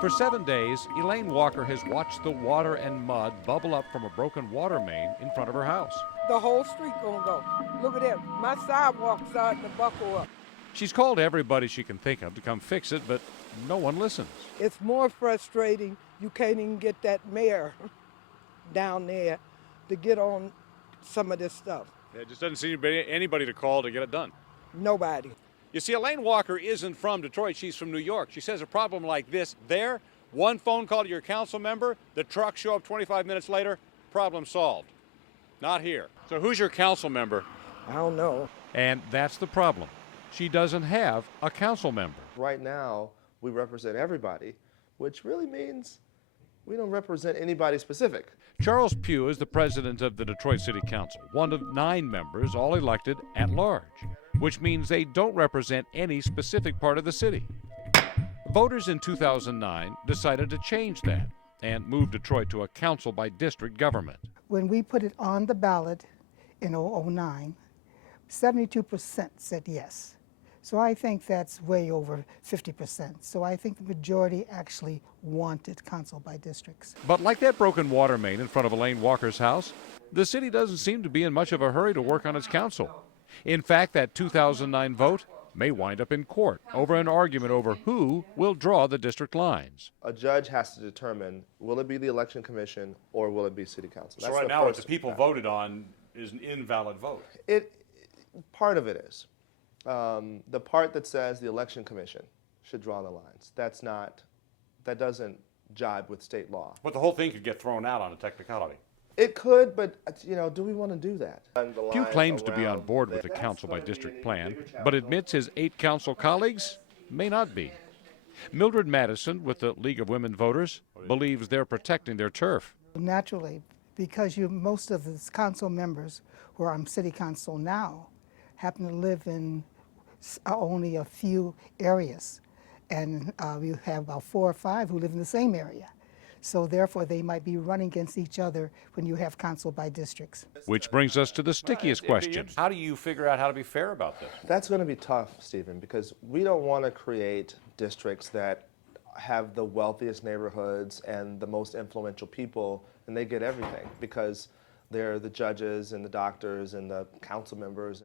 For 7 days, Elaine Walker has watched the water and mud bubble up from a broken water main in front of her house. The whole street gonna go. Look at that. My sidewalk's starting to buckle up. She's called everybody she can think of to come fix it, but no one listens. It's more frustrating. You can't even get that mayor down there to get on some of this stuff. It just doesn't seem to be anybody to call to get it done. Nobody. You see, Elaine Walker isn't from Detroit. She's from New York. She says a problem like this there, one phone call to your council member, the trucks show up 25 minutes later, problem solved. Not here. So who's your council member? I don't know. And that's the problem. She doesn't have a council member. Right now, we represent everybody, which really means we don't represent anybody specific. Charles Pugh is the president of the Detroit City Council, one of 9 members, all elected at large, which means they don't represent any specific part of the city. Voters in 2009 decided to change that and move Detroit to a council by district government. When we put it on the ballot in 2009, 72% said yes. So I think that's way over 50%. So I think the majority actually wanted council by districts. But like that broken water main in front of Elaine Walker's house, the city doesn't seem to be in much of a hurry to work on its council. In fact, that 2009 vote may wind up in court over an argument over who will draw the district lines. A judge has to determine, will it be the election commission or will it be city council? So right now what the people voted on is an invalid vote. Part of it is. The part that says the election commission should draw the lines, that doesn't jibe with state law. But the whole thing could get thrown out on a technicality. It could, but do we want to do that? Pugh claims to be on board with the council by district plan, but admits his 8 council colleagues may not be. Mildred Madison with the League of Women Voters believes they're protecting their turf. Naturally, because most of the council members who are on city council now happen to live in only a few areas, and we have about 4 or 5 who live in the same area. So therefore, they might be running against each other when you have council by districts. Which brings us to the stickiest question. How do you figure out how to be fair about this? That's going to be tough, Stephen, because we don't want to create districts that have the wealthiest neighborhoods and the most influential people, and they get everything because they're the judges and the doctors and the council members.